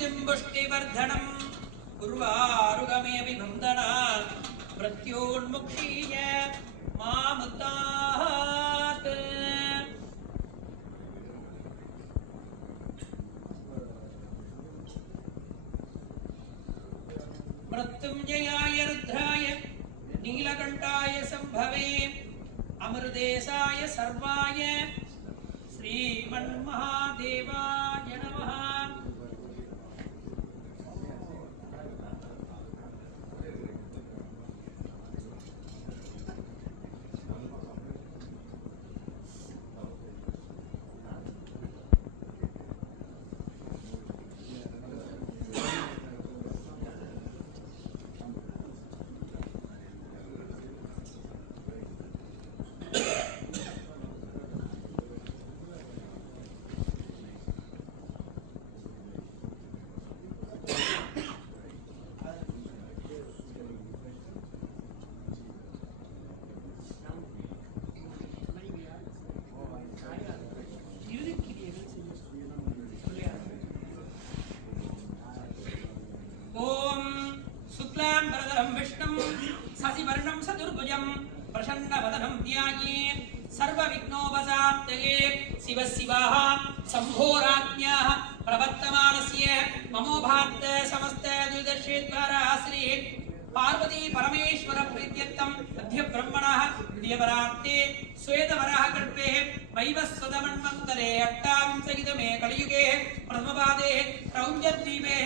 स्मृतिम्बुष्टिवर्धनम् उर्वारुगमेऽपि बन्धनात् मृत्योन्मुक्षीय मामुतात् मृत्युञ्जयाय रुद्राय नीलकण्ठाय संभवे अमृतेशाय सर्वाय श्रीमन्महादेवाय नमः। शशिवर्णं सदुर्भुजं प्रसन्नवदनं ध्यायेत् सर्वविघ्नोपशान्तये शिवः शिवाः शम्भोराज्ञाः प्रवर्तमानस्य ममोभाद् समस्त द्विदर्शेद्वारा श्री पार्वती परमेश्वर प्रीत्यर्थम् अद्य ब्रह्मणः द्वितीयपरार्थे श्वेतवराह कल्पे वैवस्वतमन्वन्तरे अष्टाविंशतितमे कलियुगे प्रथमपादे क्रौञ्चद्वीपे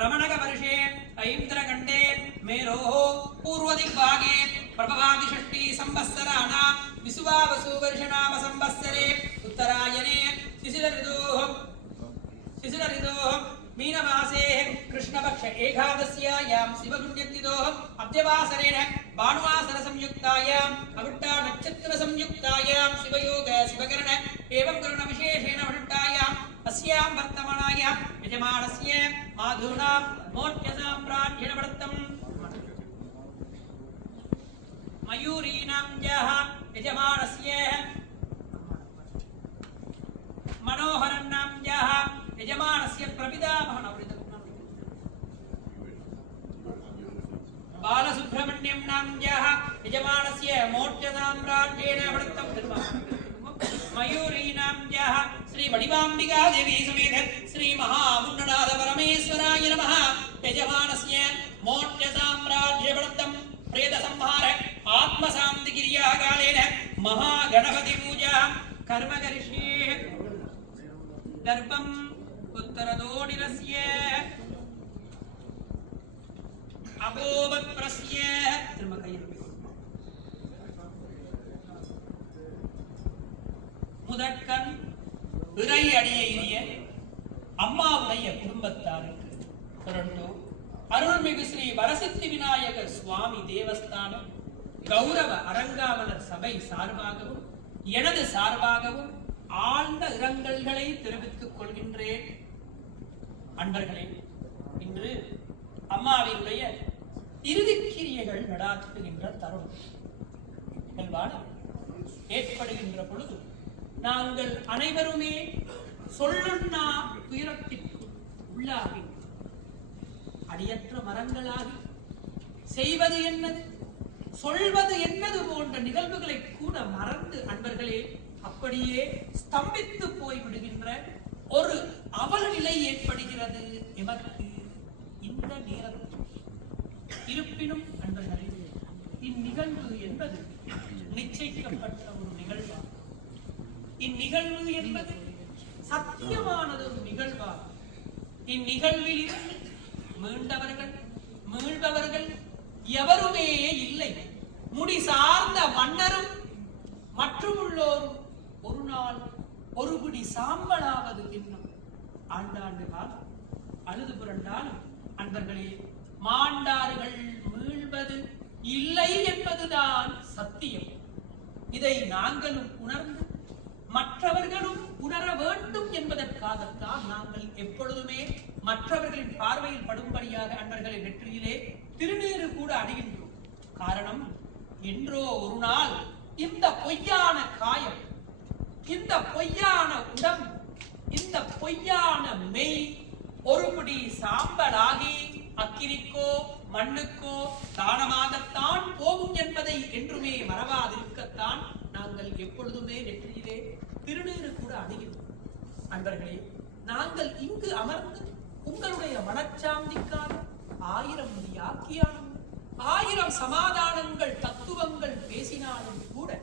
रमणकवर्षे ऐन्द्रखण्डे मेरोः पूर्वदिग्भागे प्रभवादिषष्टि संवत्सराणां विषुवावसुवर्षनाम संवत्सरे उत्तरायणे शिशिरऋतोः मीनमासे कृष्णपक्ष एकादश्यायां शिवपुण्यतिथोः अद्यवासरेण भानुवासरसंयुक्तायां अविट्टा नक्षत्रसंयुक्तायां शिवयोग शिवकरण एवं करणविशेषेण वषट्टायाम् अस्यां वर्तमानायां यजमानस्य माधुनां मोक्षसाम्राज्यवर्तम् मयूरीणां यः यजमानस्य मनोहरन्नां यः यजमानस्य प्रपितामहः बालसुब्रह्मण्यं नाम यः यजमानस्य मोक्षसाम्राज्येन वर्तम् मयूरीणां यः श्री वडिवाम्बिका देवी समेत श्री महामुण्डनाथ परमेश्वराय नमः यजमानस्य मोक्षसाम्राज्यवर्तम् प्रेतसंहार आत्मशान्तिक्रियाकालेन महागणपति पूजा कर्म करिष्ये गर्भम् उत्तरदोडिरस्य अभोवत्प्रस्य முதற்கண் இறை அடியேறிய அம்மாவுடைய குடும்பத்தாருக்கு தொடர்ந்து அருள்மிகு ஸ்ரீ வரசித்தி விநாயகர் சுவாமி தேவஸ்தானம் கௌரவ அரங்காவலர் சபை சார்பாகவும் எனது சார்பாகவும் ஆழ்ந்த இரங்கல்களை தெரிவித்துக் கொள்கின்றேன். அன்பர்களே, இன்று அம்மாவினுடைய இறுதிக்கிரியைகள் நடாத்துகின்ற தருணம் ஏற்படுகின்ற பொழுது நாங்கள் அனைவருமே சொல்லுண்ணா துயரத்திற்கு உள்ளாகி அடியற்ற மரங்களாகி செய்வது என்னது சொல்வது என்னது போன்ற நிகழ்வுகளை கூட மறந்து அன்பர்களே அப்படியே ஸ்தம்பித்து போய்விடுகின்ற ஒரு அவல நிலை ஏற்படுகிறது எமக்கு இந்த நேரத்தில். இருப்பினும் அன்பர்களே, இந்நிகழ்வு என்பது நிச்சயிக்கப்பட்ட ஒரு நிகழ்வா, இந்நிகழ்வு என்பது சத்தியமானது ஒரு நிகழ்வா. இந்நிகழ்வில் இருந்து மீள்பவர்கள் எவருமே இல்லை. முடி சார்ந்த மன்னரும் மற்றும் உள்ளோரும் ஒரு நாள் ஒரு பிடி சாம்பலாவது இன்னும் ஆண்டாண்டு காலம் அழுது புரண்டாலும் அன்பர்களே, மாண்டார்கள் மீள்வது இல்லை என்பதுதான் சத்தியம். இதை நாங்களும் உணர்ந்து மற்றவர்களும் உணர வேண்டும் என்பதற்காகத்தான் நாங்கள் எப்பொழுதுமே மற்றவர்களின் பார்வையில் படும்படியாக அன்பர்களின் வெற்றியிலே திருநீறு கூட அடைகின்றோம். காரணம், என்றோ ஒரு நாள் இந்த பொய்யான காயம், இந்த பொய்யான உடம்பு, இந்த பொய்யான மெய் ஒரு பிடி சாம்பலாகி அக்கினிக்கோ மண்ணுக்கோ தானமாகத்தான் போகும் என்பதை என்றுமே மறவாதிருக்கத்தான் நாங்கள் எப்பொழுதுமே நெற்றியிலே திருநீறு கூட அணிகிறோம். அன்பர்களே, நாங்கள் இங்கு அமர்ந்து உங்களுடைய மனச்சாந்திக்காக 1000 வியாக்கியானம் 1000 சமாதானங்கள் தத்துவங்கள் பேசினாலும் கூட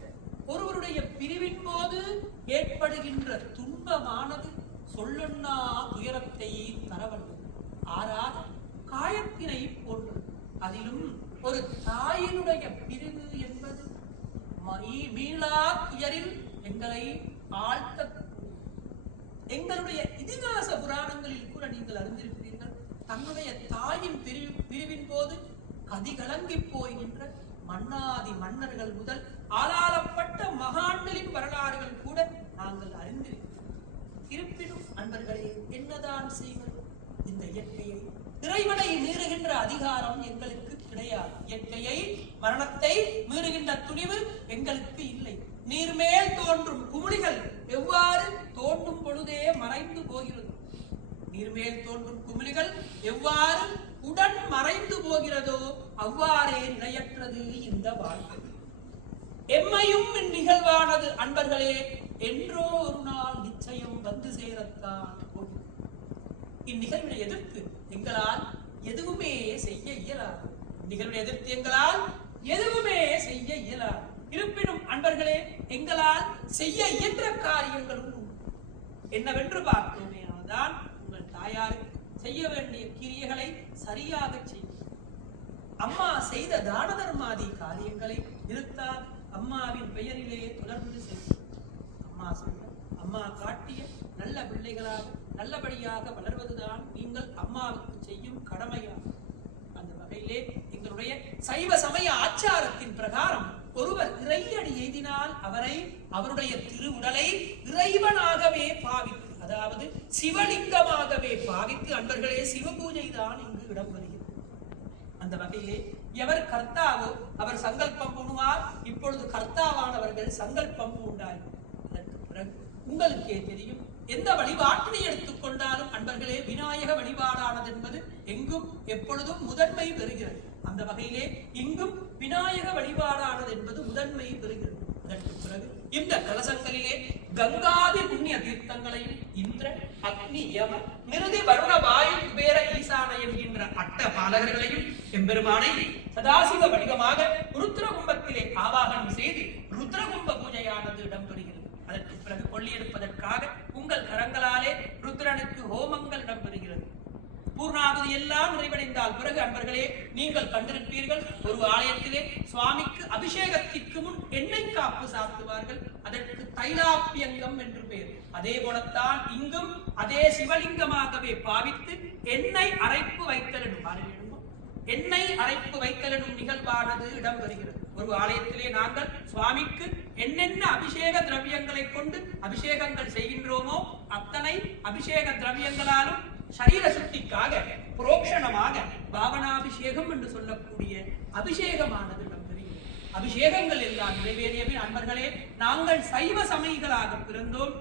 ஒருவருடைய பிரிவின் போது ஏற்படுகின்ற துன்பமானது சொல்லொன்னா துயரத்தை தரவல்ல, ஆறாத காயத்தினை போன்றது. அதிலும் ஒரு தாயினுடைய பிரிவு என்பது மீளா துயரில் எங்களை ஆழ்த்த. எங்களுடைய இதிகாச புராணங்களில் கூட நீங்கள் அறிந்திருக்கிறீர்கள், தன்னுடைய தாயின் பிரிவின் போது கதிகலங்கி போய் நின்ற மன்னாதி மன்னர்கள் முதல் ஆளாளப்பட்ட மகான்களின் வரலாறுகள் கூட நாங்கள் அறிந்திருக்கிறோம். இருப்பினும் அன்பர்களே, என்னதான் செய்வது? இந்த இயற்கையை இறைவனை மீறுகின்ற அதிகாரம் எங்களுக்கு கிடையாது. இயற்கையை மரணத்தை மீறுகின்ற துணிவு எங்களுக்கு இல்லை. நீர்மேல் தோன்றும் குமிழிகள் எவ்வாறு தோன்றும் பொழுதே மறைந்து போகிறது, நீர்மேல் தோன்றும் குமிழிகள் எவ்வாறு உடன் மறைந்து போகிறதோ அவ்வாறே நிலையற்றது இந்த வாழ்க்கை. எம்மையும் நிகழ்வானது அன்பர்களே என்றோ ஒரு நாள் நிச்சயம் வந்து சேரத்தான் போகிறது. இந்நிகழ்வினை எதிர்த்து எங்களால் எதுவுமே செய்ய இயலாது. நிகழ்வை எதிர்த்து எங்களால் எதுவுமே செய்ய இயலாது. இருப்பினும் அன்பர்களே, எங்களால் செய்ய இயன்ற காரியங்களும் என்னவென்று பார்த்தோமே, அதுதான் உங்கள் தாயாருக்கு செய்ய வேண்டிய கிரியைகளை சரியாக செய்யும். அம்மா செய்த தான தர்மாதி காரியங்களை நிறுத்தால் அம்மாவின் பெயரிலே தொடர்ந்து செய்யும். அம்மா சொன்ன, அம்மா காட்டிய நல்ல பிள்ளைகளாக நல்லபடியாக வளர்வதுதான் நீங்கள் அம்மாவுக்கு செய்யும் கடமையாகும். அந்த வகையிலே எங்களுடைய சைவ சமய ஆச்சாரத்தின் பிரகாரம் ஒருவர் இறையடி எய்தினால் அவரை அவருடைய திருவுடலை இறைவனாகவே பாவித்து, அதாவது சிவலிங்கமாகவே பாவித்து அன்பர்களே சிவபூஜை தான் இங்கு இடம்பெறுகிறது. அந்த வகையிலே எவர் கர்த்தாவோ அவர் சங்கல்பம் பூணுவார். இப்பொழுது கர்த்தாவானவர்கள் சங்கல்பம் பூண்டார். அதற்கு பிறகு உங்களுக்கே தெரியும், எந்த வழிபாட்டினை எடுத்துக்கொண்டாலும் அன்பர்களே விநாயக வழிபாடானது என்பது எங்கும் எப்பொழுதும் முதன்மை பெறுகிறது. அந்த வகையிலே இங்கும் விநாயக வழிபாடானது என்பது முதன்மை பெறுகிறது. அதற்கு பிறகு இந்த கலசங்களிலே கங்காதி புண்ணிய தீர்த்தங்களையும் இந்திர அக்னி யம நிருதி வருண வாயு குபேர ஈசான என்கின்ற அட்ட பாலகர்களையும் எம்பெருமானை சதாசிவ வடிவமாக ருத்ரகும்பத்திலே ஆவாகனம் செய்து ருத்ரகும்ப பூஜையானது இடம்பெறுகிறது. அதற்கு பிறகு கொள்ளி எடுப்பதற்காக உங்கள் கரங்களாலே ருத்ரனுக்கு ஹோமங்கள் இடம்பெறுகிறது. பூர்ணாகுதி எல்லாம் நிறைவடைந்தால் பிறகு அன்பர்களே நீங்கள் கண்டிருப்பீர்கள், ஒரு ஆலயத்திலே சுவாமிக்கு அபிஷேகத்திற்கு முன் எண்ணெய் காப்பு சாத்துவார்கள். அதற்கு தைலாப்பியங்கம் என்று பெயர். அதே போலத்தான் இங்கும் அதே சிவலிங்கமாகவே பாவித்து எண்ணெய் அரைப்பு வைத்தலனும் எண்ணெய் அரைப்பு வைத்தலனும் நிகழ்வானது இடம்பெறுகிறது. ஒரு ஆலயத்திலே நாங்கள் சுவாமிக்கு என்னென்ன அபிஷேக திரவியங்களை கொண்டு அபிஷேகங்கள் செய்கின்றோமோ அத்தனை அபிஷேக திரவியங்களாலும் சரீர சுத்திக்காக புரோக்ஷணமாக பாவனாபிஷேகம் என்று சொல்லக்கூடிய அபிஷேகமானது இடம்பெறுகிறது. அபிஷேகங்கள் எல்லாம் நிறைவேறியவே அன்பர்களே, நாங்கள் சைவ சமயிகளாக பிறந்தோம்,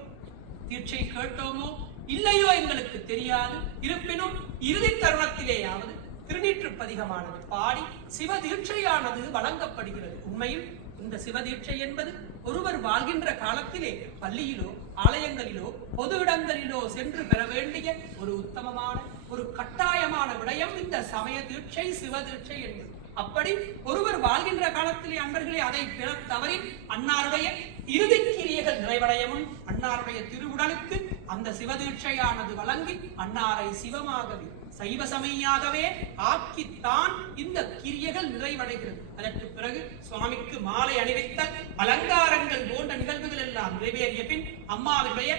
தீட்சை கேட்டோமோ இல்லையோ எங்களுக்கு தெரியாது. இருப்பினும் இறுதி தருணத்திலேயாவது திருநீற்றுப்பதிகமானது பாடி சிவ தீட்சையானது வழங்கப்படுகிறது. உண்மையில் இந்த சிவதீட்சை என்பது ஒருவர் வாழ்கின்ற காலத்திலே பள்ளியிலோ ஆலயங்களிலோ பொது இடங்களிலோ சென்று பெற வேண்டிய ஒரு உத்தமமான ஒரு கட்டாயமான விடயம் இந்த சமய தீட்சை சிவதீட்சை என்பது. அப்படி ஒருவர் வாழ்கின்ற காலத்திலே அன்பர்களே அதை பெற தவறி அன்னாருடைய இறுதி கிரியைகள் நிறைவடையவும் அன்னாருடைய திருவுடலுக்கு அந்த சிவதீட்சையானது வழங்கி அன்னாரை சிவமாகவே சைவ சமயாகவே ஆக்கித்தான் இந்த கிரியைகள் நிறைவடைகிறது. அதற்கு பிறகு சுவாமிக்கு மாலை அணிவித்தல் அலங்காரங்கள் போன்ற நிகழ்வுகள் எல்லாம் நிறைவேறிய பின் அம்மாவுடைய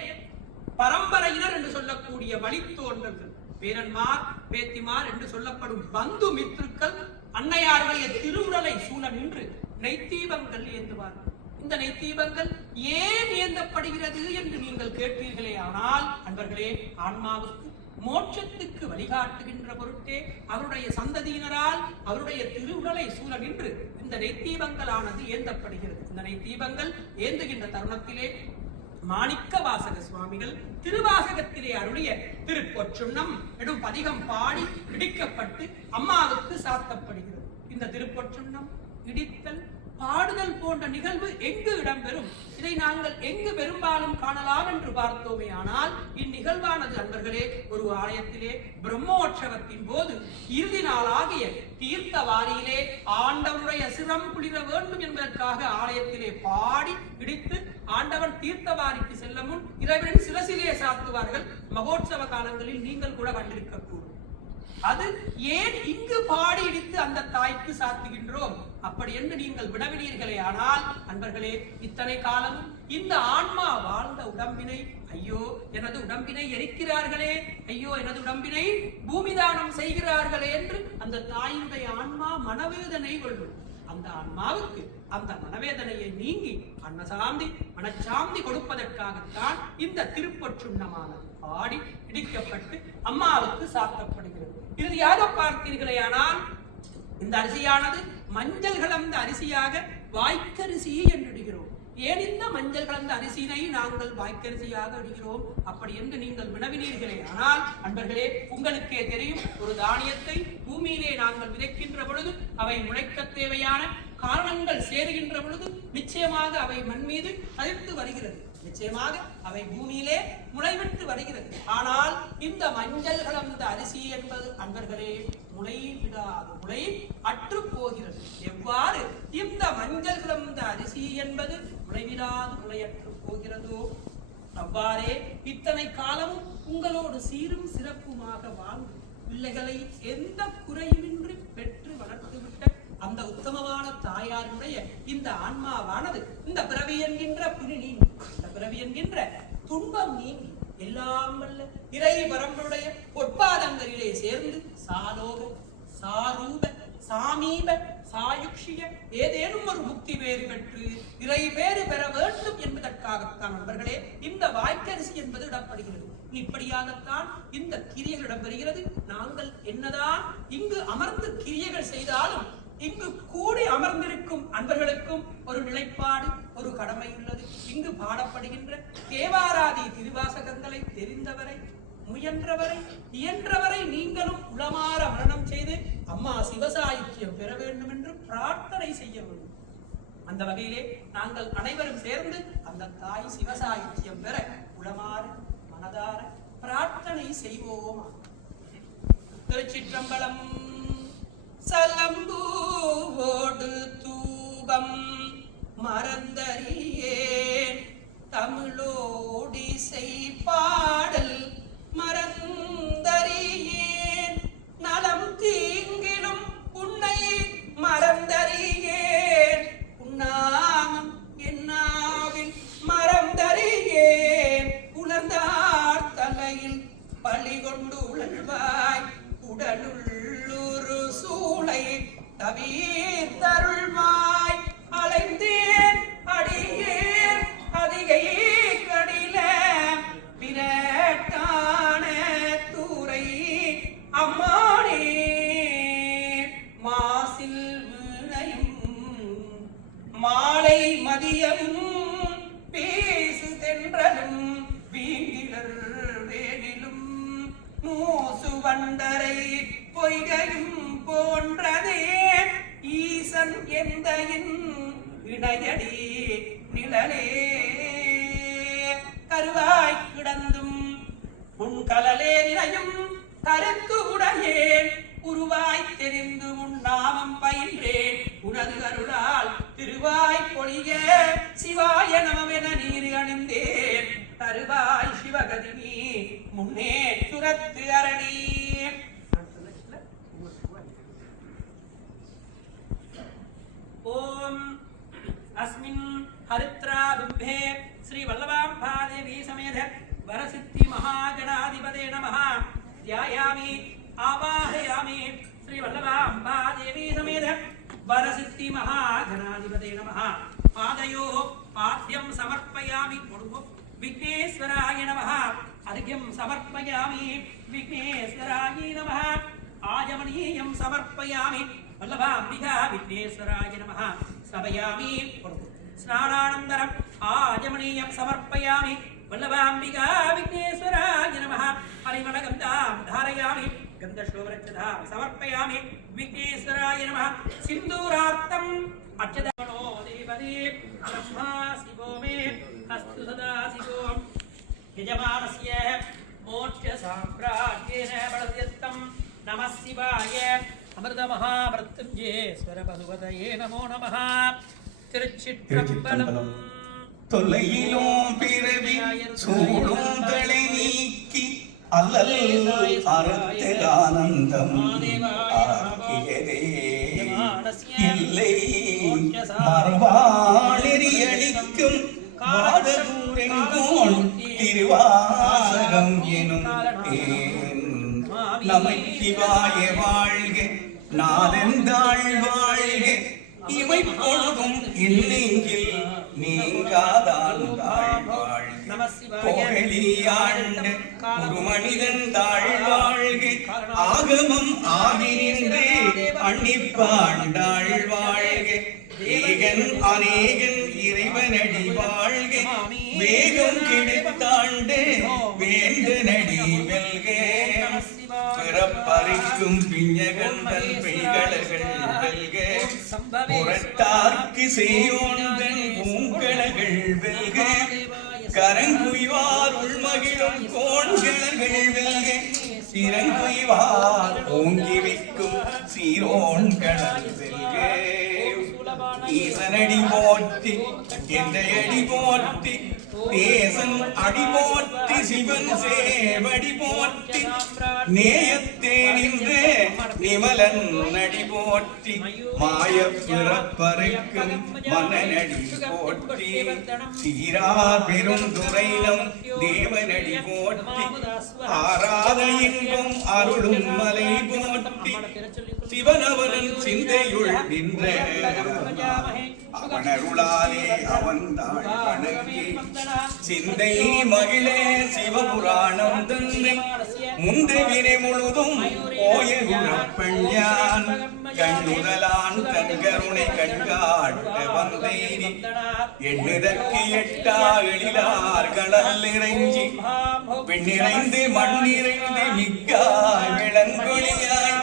பரம்பரையினர் என்று சொல்லக்கூடிய வழித்தோன்றர்கள் பேரன்மார் பேத்திமார் என்று சொல்லப்படும் பந்து மித்ருக்கள் அன்னையாருடைய திருவுடலை சூழ நின்று நெய்த்தீபங்கள் ஏந்துவார்கள். இந்த நெய்த்தீபங்கள் ஏன் ஏந்தப்படுகிறது என்று நீங்கள் கேட்பீர்களே, ஆனால் அன்பர்களே ஆன்மாவுக்கு மோட்சத்துக்கு வழிகாட்டுகின்ற பொருட்டே அவருடைய சந்ததியினரால் அவருடைய திருவுடலை சூழ நின்று இந்த நெய்த்தீபங்களானது ஏந்தப்படுகிறது. இந்த நெய்த்தீபங்கள் ஏந்துகின்ற தருணத்திலே மாணிக்க வாசக சுவாமிகள் திருவாசகத்திலே அருளிய திருப்பொற்றுண்ணம் எனும் பதிகம் பாடி இடிக்கப்பட்டு அம்மாவுக்கு சாத்தப்படுகிறது. இந்த திருப்பொற்றுண்ணம் இடித்தல் பாடுதல் போன்ற நிகழ்வு எங்கு இடம்பெறும்? இதை நாங்கள் எங்கு பெரும்பாலும் காணலாம் என்று பார்த்தோமே. ஆனால் இந்நிகழ்வானது அன்பர்களே ஒரு ஆலயத்திலே பிரம்மோற்சவத்தின் போது இறுதி நாளாகிய தீர்த்த வாரியிலே ஆண்டவனுடைய சிரம் குளிர வேண்டும் என்பதற்காக ஆலயத்திலே பாடி இடித்து ஆண்டவன் தீர்த்தவாரிக்கு செல்ல முன் இறைவனின் சிரசிலே சாத்துவார்கள். மகோற்சவ காலங்களில் நீங்கள் கூட கண்டிருக்கக்கூடும். அது ஏன் இங்கு பாடி இடித்து அந்த தாய்க்கு சாத்துகின்றோம் அப்படி என்று நீங்கள் விடவினீர்களே. ஆனால் அன்பர்களே இத்தனை காலமும் இந்த ஆன்மா வாழ்ந்த உடம்பினை ஐயோ எனது உடம்பினை எரிக்கிறார்களே, ஐயோ எனது உடம்பினை பூமிதானம் செய்கிறார்களே என்று அந்த தாயினுடைய ஆன்மா மனவேதனை கொள்ளும். அந்த ஆன்மாவுக்கு அந்த மனவேதனையை நீங்கி அன்னசாந்தி மனச்சாந்தி கொடுப்பதற்காகத்தான் இந்த திருப்பொற்றுண்ணமானது பாடி இடிக்கப்பட்டு அம்மாவுக்கு சாத்தப்படுகிறது. இறுதியாக பார்த்தீர்களே ஆனால் இந்த அரிசியானது மஞ்சள் கலந்த அரிசியாக வாய்க்கரிசி என்று இடுகிறோம். ஏன் இந்த மஞ்சள் கலந்த அரிசியினை நாங்கள் வாய்க்கரிசியாக இடுகிறோம் அப்படி என்று நீங்கள் வினவினீர்களே. ஆனால் அன்பர்களே உங்களுக்கே தெரியும், ஒரு தானியத்தை பூமியிலே நாங்கள் விதைக்கின்ற பொழுது அவை முளைக்க தேவையான காரணங்கள் சேருகின்ற பொழுது நிச்சயமாக அவை மண் மீது அதிர்த்து வருகிறது, நிச்சயமாக அவை பூமியிலே முளைவிட்டு வருகிறது. ஆனால் இந்த மஞ்சள் கலந்த அரிசி என்பது அன்பர்களே முளை விடாது, முளை அற்று போகிறது. எவ்வாறு இந்த மஞ்சள் கலந்த அரிசி என்பது முளைவிடாது முளையற்று போகிறதோ அவ்வாறே இத்தனை காலமும் உங்களோடு சீரும் சிறப்புமாக வாழ்ந்து பிள்ளைகளை எந்த குறையுமின்றி பெற்று வளர்த்துவிட்ட அந்த உத்தமமான தாயாருடைய இந்த ஆன்மாவானது இந்த பிறவி என்கின்ற பிணி நீங்கி, இந்த பிறவி என்கின்ற துன்பம் நீங்கி எல்லாம் வல்ல இறை வரம்புடைய பொற்பாதங்களிலே சேர்ந்து சாலோக சாரூப சாமீப சாயுக்ஷிய ஏதேனும் ஒரு முக்தி வேறு பெற்று இறை வேறு பெற வேண்டும் என்பதற்காகத்தான் நண்பர்களே இந்த வாய்க்கரிசி என்பது இடப்படுகிறது. இப்படியாகத்தான் இந்த கிரியைகள் இடம்பெறுகிறது. நாங்கள் என்னதான் இங்கு அமர்ந்து கிரியைகள் செய்தாலும் இங்கு கூடி அமர்ந்திருக்கும் அன்பர்களுக்கும் ஒரு நிலைப்பாடு ஒரு கடமை உள்ளது. இங்கு பாடப்படுகின்ற தேவாராதி திருவாசகங்களை தெரிந்தவரை முயன்றவரை இயன்றவரை நீங்களும் உளமாற மரணம் செய்து அம்மா சிவசாயுக்கியம் பெற வேண்டும் என்று பிரார்த்தனை செய்ய வேண்டும். அந்த வகையிலே நாங்கள் அனைவரும் சேர்ந்து அந்த தாய் சிவசாயுக்கியம் பெற உளமாற மனதார பிரார்த்தனை செய்வோம். திருச்சிற்றம்பலம். சலம்பூவோடு தூபம் மறந்தறியேன் தமிழோடிசை பாடல் மறந்தறியேன் நலம் தீங்கிலும் உன்னை மறந்தறியேன் உண்ணாமம் என்னாவில் மறந்தறியேன் உணர்ந்தார் தலையில் பழி கொண்டு உழல்வாய் உடலுள்ளொரு சூளை தவிர்த்தருள்வாய் அலைந்தேன் அடியேன் அதிகை கடில விரட்டான தூரை அம்மானே மாசில் வினையும் மாலை மதியமும் பேசு தென்றலும் வீரர் வேலிலும் மூசு வண்டரை பொய்கையும் போன்றதே ஈசன் எந்தையின் இணையடி நிழலே கருவாய் கிடந்தும் உன் கலலே நிறையும் கருத்து உடையேன் உருவாய் தெரிந்து உன் நாமம் பயின்றேன் உனது அருளால் திருவாய் பொழிய சிவாய நமவென நீர் அணிந்தேன் தருவாய் சிவகதினி முன்னே துரத்து அரணி. ஓம் அஸ்மின் ஹரித்ரா பிம்பே ஸ்ரீ வல்லபாம்பா தேவி சமேத வரசித்தி மகாகணாதிபதே நமः த்யாயாமி ஆவாஹயாமி ஸ்ரீ வல்லபாம்பா தேவி சமேத வரசித்தி மகாகணாதிபதே நமः பாதயோ பாத்யம் சமர்ப்பயாமி விக்னேஸ்வராய நமः अर्घ्यं समर्पयामि विघ्नेश्वराय नमः आजमनीयं समर्पयामि वल्लभाम्बिका विघ्नेश्वराय नमः समयामि स्नानानन्तरं ஆஜமணியம் சமர்ப்பயாமி வல்லபாம்பிகா விக்னேஸ்வராய நமः ஹரிமளகந்தாம் தாரயாமி கந்தசோவரட்சதாம் சமர்ப்பயாமி விக்னேஸ்வராய நமः சிந்தூரார்த்தம் அட்சதமனோ தேவதே பிரம்மா சிவோ மே அஸ்து சதா சிவோ யஜமானஸ்ய மோட்ச சாம்ராஜ்யேன வளர்யத்தம் நமः சிவாய அமிர்த மகாமிருத்யுஞ்சேஸ்வர பசுபதயே நமோ நமः திருச்சிற்றம்பலம் தொல்லையிலும் பிறவி சூடும் தலை நீக்கி அல்லல் அறுத்த ஆனந்தம் ஆக்கியதே இல்லை மறுவாழெறி அளிக்கும் வாதூரெங்கோன் திருவாசகம் எனும் நமச்சிவாய வாழ்க நாதெந்தாள் வாழ்க இவை பொழுதும் இல்லைங்கில் நீங்காதான் கோகலியாண்ட ஒரு மனிதன் தாழ் வாழ்க ஆகமம் ஆகி நின்று அன்னிப்பாண்டாள் வாழ்க ஏகன் அநேகன் இறைவனடி வாழ்க வேகம் கிடைத்தாண்டு வேந்த நடி வெல்க பிறப்பறிக்கும் பிஞகந்தன் பெய்களர்கள் வெல்க புறத்தார்க்கு செய்யோந்தன் பூங்கலகள் வெல்க கரங்குய்வார் உள்மகிழும் கோண்களர்கள் வெல்க சிறங்குய்வார் ஓங்கி வைக்கும் சீரோன்களல் வெல்க ஈசனடி போற்றி எந்தையடி போற்றி தேசன் அடி போற்றி சிவன் சேவடி போற்றி நேயத்தே நின்று நிமலன் நடி போற்றி மாய பிறப்பறைக்கும் மன்னனடி போற்றி சீரா பெருந்துரைனம் தேவனடி போற்றி ஆராத இன்பம் அருளும் மலை போற்றி சிவனவனன் சிந்தையுள் நின்ற அவனருளாலே அவன்தாள் வணங்கி சிந்தை மகிழே சிவபுராணம் தந்தை முந்தைவினை முழுதும் போய குணப்பெண்யான் கண்ணுதலான் தன் கருணை கண்காட்ட வந்தேனி எண்ணுதற்கு எட்டா எழிலார்களல் இறைஞ்சி பெண்ணிறைந்து மண்ணிறைந்து மிக்காய் விளங்கொழியாய்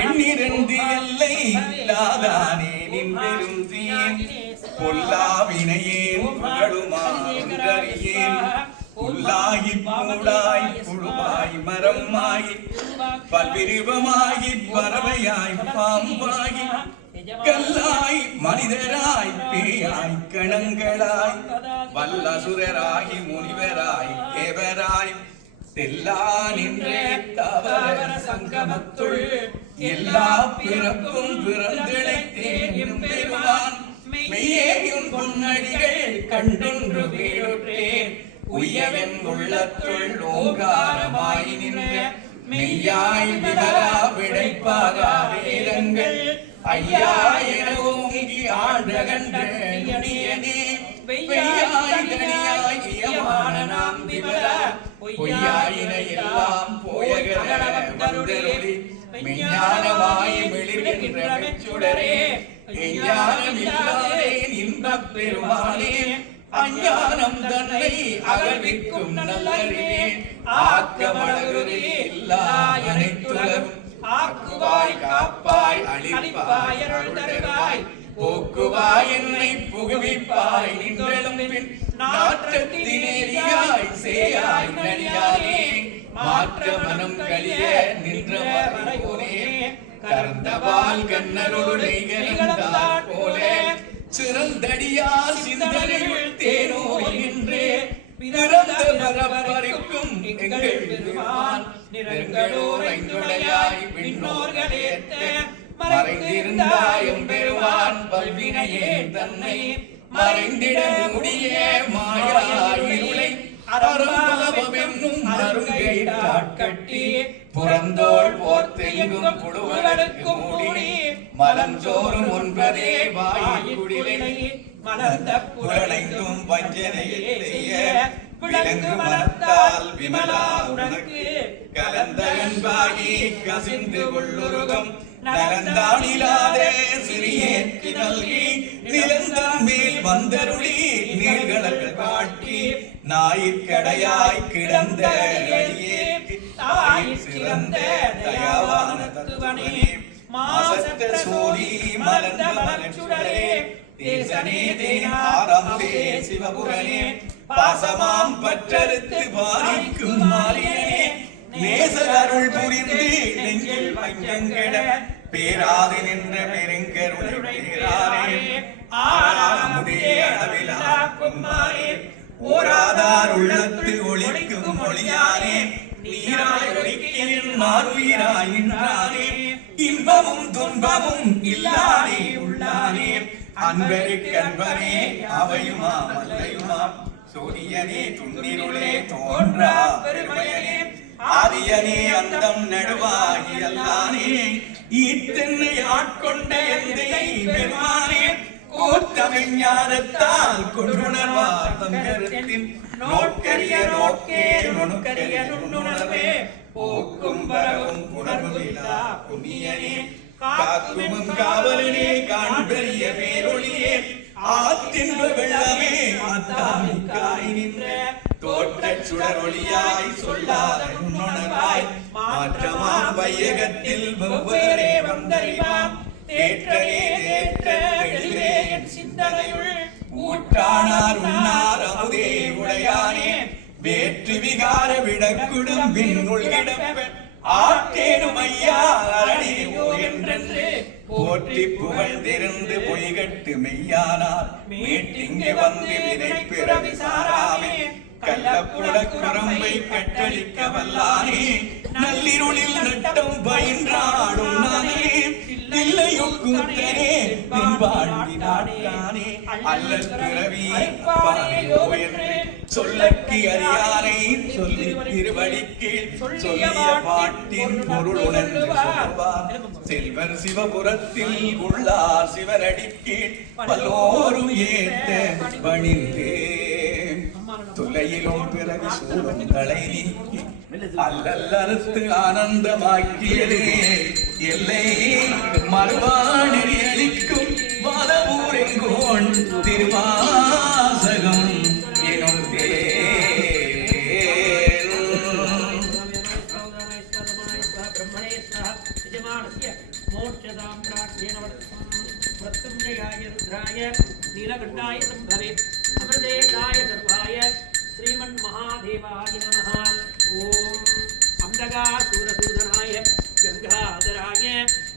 எண்ணிரண்டு எல்லை இல்லாதானே நின்றெரும் தீன் பொல்லாவினையேன் புகழுமாறியேன் புல்லாகி பூடாய் புழுவாய் மரமாகி பல்விருவமாகி பறவையாய் பாம்பாகி கல்லாய் மனிதராய் பேயாய் கணங்களாய் வல்லசுரராகி முனிவராய் தேவராய் செல்லா நின்றே தவற சங்கமத்துள் எல்லா பிறப்பும் பிறந்திழைத்தேன் பெருமான் மெய்யேயும் பொன்னடிகள் கண்டொன்று வீடுற்றேன் உய்யவன் உள்ளத்துள் ஓங்காரமாய் நின்ற மெய்யாய் விமலா விடைப்பாக வேதங்கள் ஐயா என ஓங்கி ஆண்ட கண்டே பெய்யாய் தனியாய் இயமான நாம் விமலா பொய்யாயின எல்லாம் போயகரே மெய்ஞானமாய் வெளிர்கின்ற வெச்சுடரே ஞானமில்லாதே இன்பப் பெருமானே அஞ்ஞானம் தன்னை அகழ்விக்கும் நல்லறிவே ஆக்கமழகுதே இல்லா அனைத்துலகும் ஆக்குவாய் காப்பாய் அழிப்பாய் அருள் தருவாய் போக்குவாய் என்னை புகுவிப்பாய் நின்றலும் பின் நாற்றத்தினேரியாய் சேயாய் நடியானே மாற்ற மனம் கலிய நின்றவரே கர்ந்தவால் கண்ணரோடு நெய்கலந்தாற் போலே சிறந்தடியார் சிந்தனையுள் தேனோ என்று பிறந்த பரபரிக்கும் எங்கள் பெருமான் நிறங்களோர் ஐந்துடையாய் விண்ணோர்களேத்த மறைந்திருந்தாயும் பெருமான் பல்வினையே தன்னை மறைந்திட முடிய மாயாயிருளை அருள்பவமென்னும் அருங்கயிற்றாட்கட்டி புறந்தோள் போர்த்தெங்கும் புழுவலுக்கும் மூடி மலஞ்சோறும் ஒன்பதே வாயுக்குடிலை மலர்ந்த புலனைந்தும் வஞ்சனைய விளங்கு மனத்தால் விமலா உனக்கு கலந்த அன்பாகி கசிந்து கொள்ளுருகம் நலந்தானிலாத சிறியேற்கு நல்கி நிலந்தன் மேல் வந்தருளி நீள்களர்கள் காட்டி ஞாயிற்கடையாய் கிடந்த அடியேற்கு தாய் சிறந்த தயாவான தத்துவனே மாசற்ற சோதி மலர்ந்த மலர்ச்சுடரே தேசனே தேனாரமுதே சிவபுரனே பாசமாம் பற்றறுத்து பாரிக்கும் மாறினே நேசர் அருள் புரிந்து நெஞ்சில் பஞ்சங்கட பேராது நின்ற பெருங்கருளை பேராரே ஆறாமுதே அளவிலா கொம்பாரே ஓராதார் உள்ளத்து ஒளிக்கும் ஒளியானே நீராய் ஒளிக்கின் மாறுயிராயின்றானே இன்பமும் துன்பமும் இல்லானே உள்ளானே அன்பருக்கன்பனே அவையுமா மல்லையுமா சூரியனே துன்னிருளே தோன்றா பெருமையனே ஆதியனே அந்தம் நடுவாகி அல்லானே ஈத்தென்னை ஆட்கொண்ட எந்தை பெருமானே கூத்தவிஞானத்தால் கொண்டுணர்வார் தங்கரத்தின் நோட்கரிய நோக்கே நுணுக்கரிய நுண்ணுணர்வே போக்கும் வரவும் உணர்வுமில்லா புண்ணியனே காக்கும் காவலனே காண்பெரிய பேரொழியே ஆத்தின்ப வெள்ளமே ஆத்தாமிக்காய் நின்ற தோற்றச் சுடரொளியாய் சொல்லாத நுண்ணுணர்வாய் மாற்றமாம் வையகத்தில் வெவ்வேறே வந்தறிவாம் தேற்றனே தேற்ற தெளிவே என் சிந்தனையுள் ஊற்றானார் உண்ணார் அமுதே உடையானே வேற்று விகார விடக்குடும் விண்ணுள் கிடப்ப ஆற்றேனும் ஐயா அரணே ஓ என்றென்று போற்றி புகழ்ந்திருந்து பொய்கட்டு மெய்யானார் மீட்டிங்கு வந்து விதை பிறவி சாராமே கள்ளப்புடக்குரம்பை கட்டளிக்க வல்லானே நள்ளிருளில் நட்டம் பயின்றாடும் நானே தில்லையும் கூத்தனே வாழ்வினானே அல்லல் பிறவி பானையோ என்று சொல்லக்கு அறியானை சொல்லி திருவடிக்கு சொல்லிய பாட்டின் பொருள் உணர்ந்து சொல்வார் செல்வர் சிவபுரத்தில் உள்ளார் சிவரடிக்கு பல்லோரும் ஏத்த பணிந்தே துளையிலும் பிறகு சூடும் தலை நீக்கி அல்லல் அறுத்து ஆனந்தமாக்கியதே எல்லை மறுவாணி அளிக்கும் வாதவூரெங்கோன் திருவாசகம் எனும் நீலகண்டாய சம்பவே அமிர்தேஷாய சர்வாய ஸ்ரீமன் மகாதேவாய நமः. ஓம் அம்பகாசூரசூதனாய கங்காதராய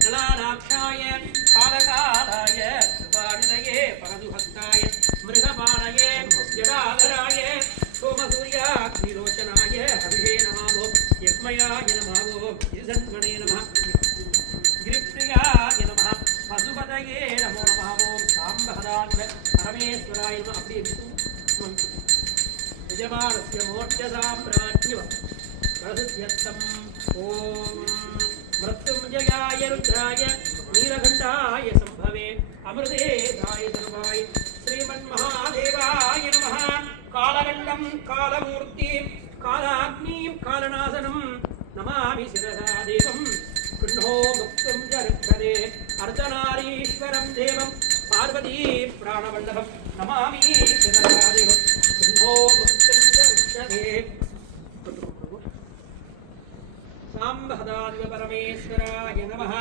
நலானாட்சாய காலகாலாய சுபாநிதயே பரதுஹஸ்தாய மிருகபாணயே ஜடாதராய சோமசூர்யாக்னிலோச்சனாய அபிஷே நமாவோ யக்மயாய நமாவோ யசன்மணே நமः கிரிப்ரியாய நமः பசுபதயே நமோ நமः ஓம் சாம்பஹதாத்ம பரமேஸ்வராய நமः. அப்படியே यजमानस्य मोक्षसाम्राज्ञः प्रसिद्ध्यर्थम् ओम मृत्युंजयाय रुद्राय नीलकण्ठाय संभवे अमृतेशाय सर्वाय श्रीमन्महादेवाय नमः. कालकण्डं कालमूर्तिं कालाग्निं कालनाशनं नमामि शिरसा देवं कृष्णो मुक्तं च रक्षते अर्धनारीश्वरं देवं पार्वती प्राणवल्लभं नमामि शिरसा देवं कृष्णो मुक्तं च रक्षते சாம்பஹதாதிப பரமேஸ்வராய நமः.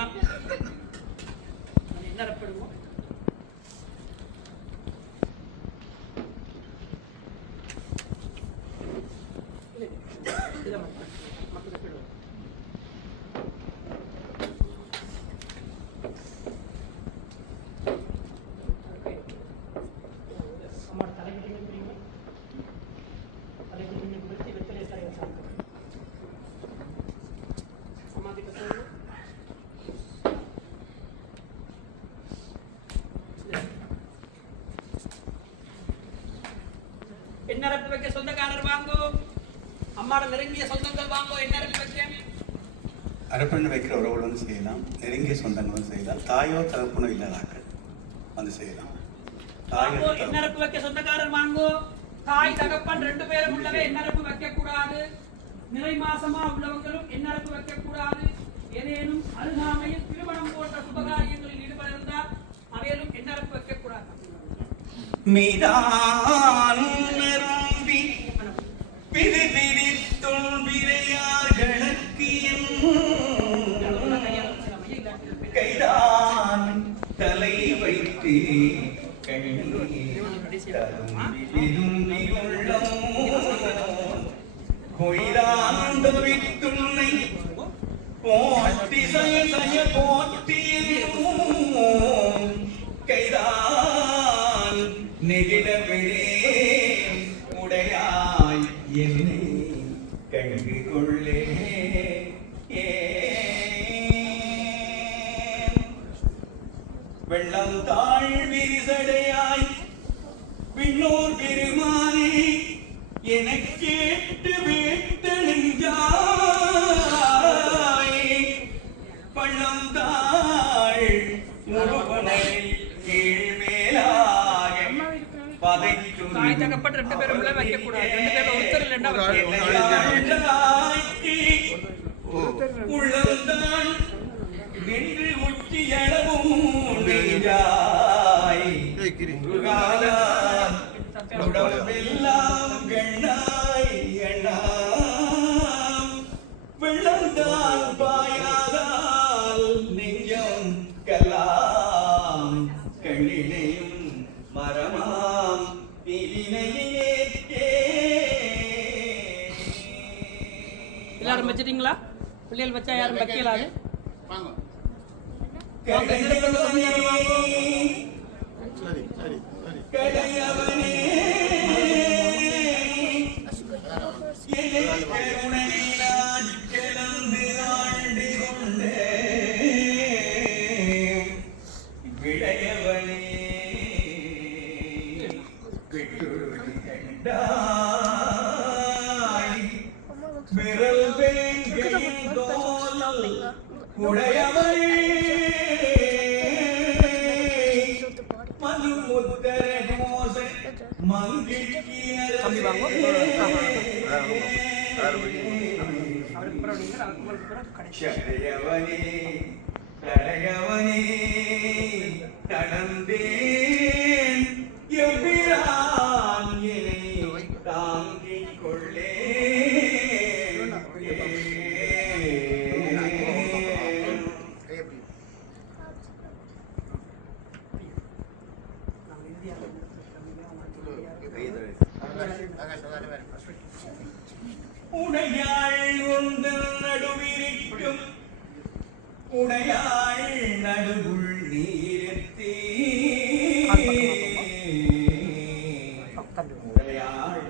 என்னறப்படுவோம் என்னறப்பு வைக்க சொந்தக்காரர் வாங்கோ, அம்மாட நெருங்கிய சொந்தங்கள் வாங்கோ. என்னறப்பு வைக்க அரப்பண்ணு வைக்கிற உறவுகளும் செய்யலாம், நெருங்கிய சொந்தங்களும் செய்யலாம், தாயோ தகப்பனோ இல்லாதாக்கள் வந்து செய்யலாம். வாங்கோ என்னறப்பு வைக்க சொந்தக்காரர் வாங்கோ. தாய் தகப்பன் ரெண்டு பேரும் உள்ளவே என்னறப்பு வைக்க கூடாது. நிறை மாசமா உள்ளவங்களும் என்னறப்பு வைக்க கூடாது. ஏதேனும் அருகாமையில் திருமணம் போன்ற சுபகாரியங்களில் ஈடுபட இருந்தால் அவையிலும் எண்ணறப்பு வைக்கக்கூடாது. மீதான் நிரம்பி பிரிதிரித்துள் விரையார்களுக்கு கைதான் தலை வைத்து கொய்தாண்டவித்துன்னை போற்றி செய்ய போற்றியும் கைதான் நெகிழவிடே உடையாய் என்னை கண்டு கொள்ளே வெள்ளம் தாழ் விரிசடையாய் விண்ணோர் பெருமானே எனக் கேட்டு வேட்டெழுந்தாய் பள்ளம் தாழ் முருகனை கீழ்மேலாக பதைத்து தாய் தகப்பன் 2 பேரும் உள்ள வைக்கக்கூடாது. 2 பேரும் ஒருத்தர் இல்லைன்னா உள்ளம்தான் நின்று உச்சியளவும் நெஞ்சாய் முருகாதான் உடம்பெல்லாம் கண்ணாய் எண்ணாம் வெள்ளம்தான் பாயாதால் நெஞ்சம் கல்லாம் கண்ணினையும் மரமாம் எல்லாரும் வச்சிட்டீங்களா? பிள்ளைகள் வச்சா யாரும் வைக்கலாது. கடையவனே நான் கிளந்து ஆண்டு கொண்டே விடையவனே விரல் வேங்கையில் தோல் உடையவனே மனு முத்தர கோச மங்கிழ்ச்சியரே சடையவனே தடையவனே தடந்தேன் எவ்விரான் என்னை தாங்கிக் கொள்ளே உடையாள் உந்தன் நடுவிரிக்கும் உடையாள் நடுவுள் நீரத்தே உடையாள்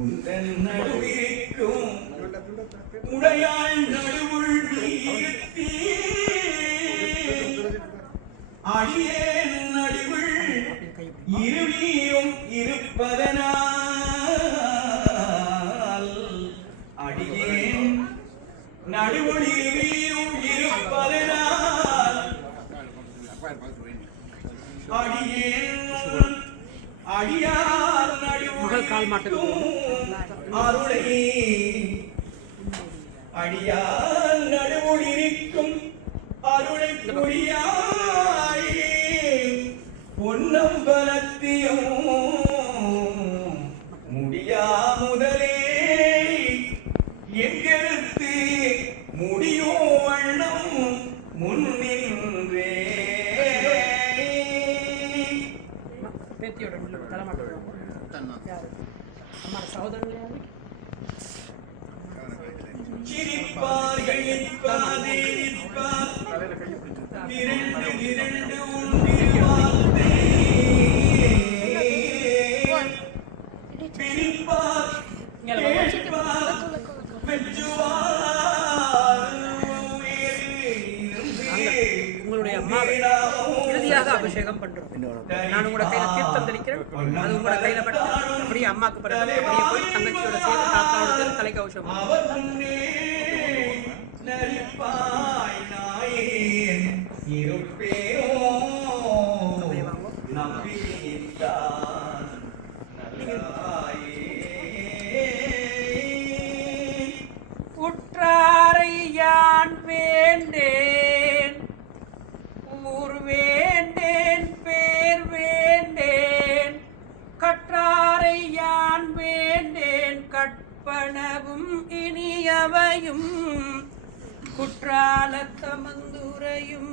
உந்தன் நடுவிரிக்கும் உடையாள் நடுவுள் நீரத்தே அடியேன் நடுவுள் இருவீரும் இருப்பதனால் அடியேன் நடுவுள் இருவீரும் இருப்பதனால் அடியேன் அடியார் நடுவுள் அருளை அடியார் நடுவுள் இருக்கும் அருளை புரியாய் பொன்னம்பலத்தியும் முடியா முதலே எங்கெடுத்து முடியோ வண்ணம் முன்னின்றே பேத்தியோட தலைமாட்டோட அம்மா சகோதரன் சிரிப்பார்கள் நிற்பாதே நிற்பார் இரண்டு உண்டிருவார்த்தே பிரிப்பார் கேட்பார் வெச்சுவார் உங்களுடைய அம்மாவை இறுதியாக அபிஷேகம் பண்றோம். நான் உங்களோட கையில தீர்த்தம் தெளிக்கிறேன். அது உங்களோட கையில பட்டு அப்படியே அம்மாக்கு பட்டு அப்படியே போய் தங்கச்சியோட சேர்ந்து தாத்தாவோட தலை கௌஷம் உற்றாரை யான் வேண்டேன் குற்றவும் இனியவையும் குற்றாலத்தமந்துரையும்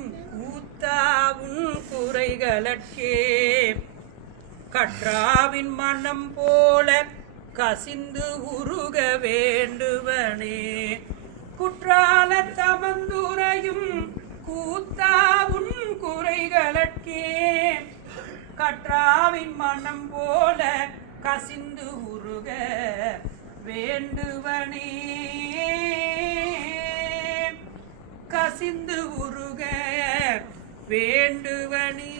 ஊத்தாவும் குறைகளற்கே கற்றாவின் மனம் போல கசிந்து உருக வேண்டுவனே குற்றாலத்தமந்துரையும் கூத்தாவும் குறைகளற்கே கற்றாவின் மனம் போல கசிந்து உருக வேண்டுவனே கசிந்து உருக வேண்டுவனே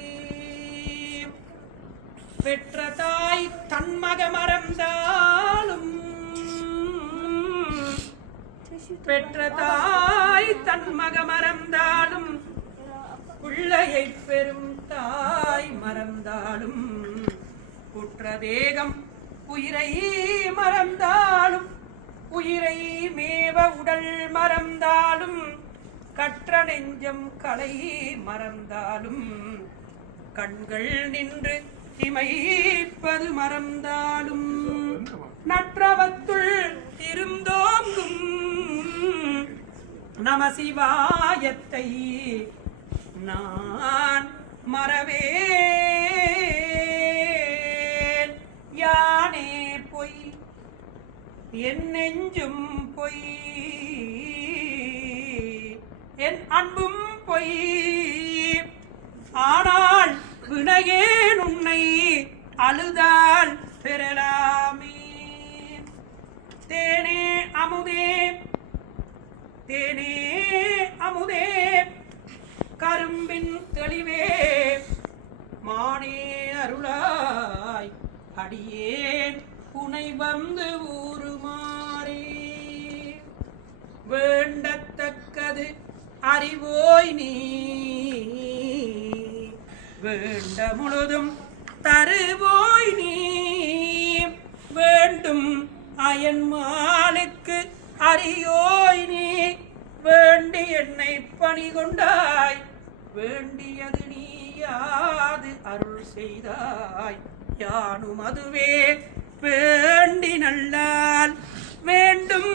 பெற்ற தாய் தன்மக மறந்தாலும் பெற்ற தாய் தன்மக மறந்தாலும் பிள்ளையை பெறும் தாய் மறந்தாலும் குற்ற தேகம் உயிரை மறந்தாலும் உயிரை மேவ உடல் மறந்தாலும் கற்ற நெஞ்சம் கலை மறந்தாலும் கண்கள் நின்று இமைப்பது மறந்தாலும் நற்றவத்துள் இருந்தோங்கும் நமசிவாயத்தை நான் மறவேன் யானே பொய் என் நெஞ்சும் பொய் என் அன்பும் பொய் ஆனால் வினையேன் உன்னை அழுதால் பெறலாமே தேனே அமுதே தேனே அமுதே கரும்பின் தெளிவே மானே அருளாய் அடியேன் புனை வந்து ஊருமாறே வேண்டத்தக்கது அறிவோய் நீ வேண்ட முழுதும் தருவோய் நீ வேண்டும் அயன்மாலுக்கு அறியோய் நீ வேண்டி என்னை பணி கொண்டாய் வேண்டியது நீ யாது அருள் செய்தாய் யானும் அதுவே வேண்டி நல்லால் வேண்டும்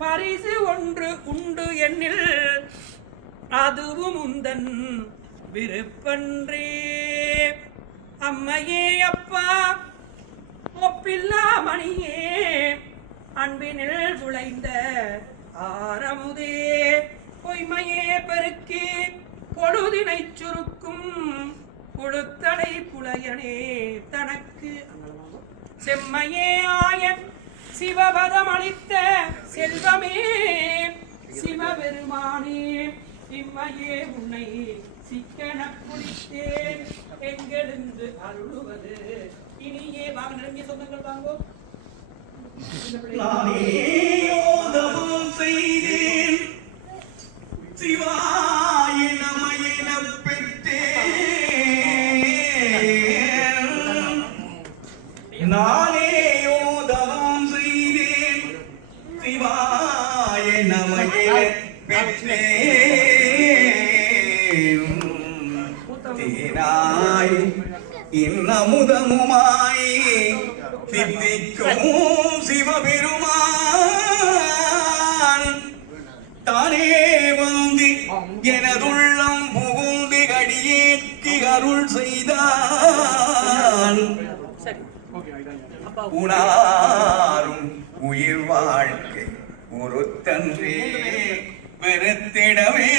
பரிசு ஒன்று உண்டு என்னில் அதுவும் உந்தன் விருப்பன்றே அம்மையே அப்பா ஒப்பில்லா மணியே அன்பினில் விளைந்த ஆரமுதே பொய்மையே பெருக்கி பொழுதினை சுருக்கும் புழுத்தலை புலையனே தனக்கு செம்மையே ஆய சிவபதம் அளித்த செல்வமே சிவபெருமானே இம்மையே உன்னை சிக்கன குடித்தேன் எங்கெழுந்து அருளுவது இனியே வாங்க நெருங்கிய சொந்தங்கள் வாங்கோ நானேயோதமும் செய்தேன் சிவாய நம எனப் பெற்றேன் நானேயோதமும் செய்தேன் சிவாய நம எனப் பெற்றேன் தேனாய் இன்னமுதமுமாய் தித்திக்கும் சிவபெருமான் தானே வந்து எனதுள்ளம் புகுந்து கடியேற்றி அருள் செய்தான் உணாரும் உயிர் வாழ்க்கை ஒருத்தன்றே வெறுத்திடவே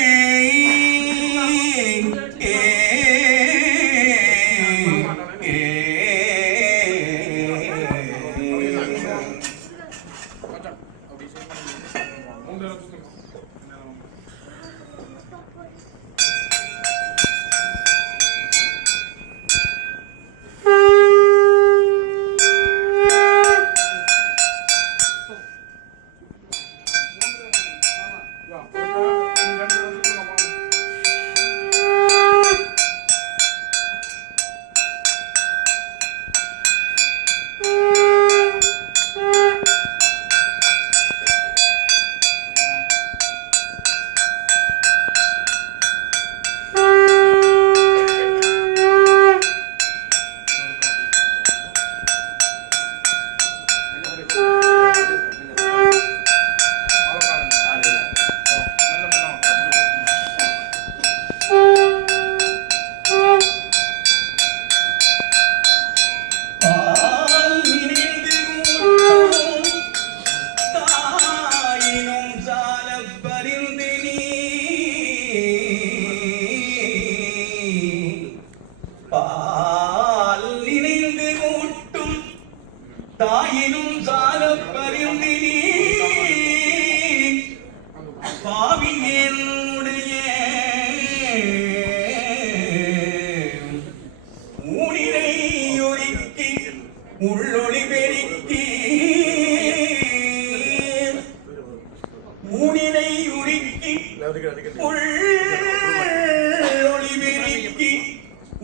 ஒளிமெருக்கி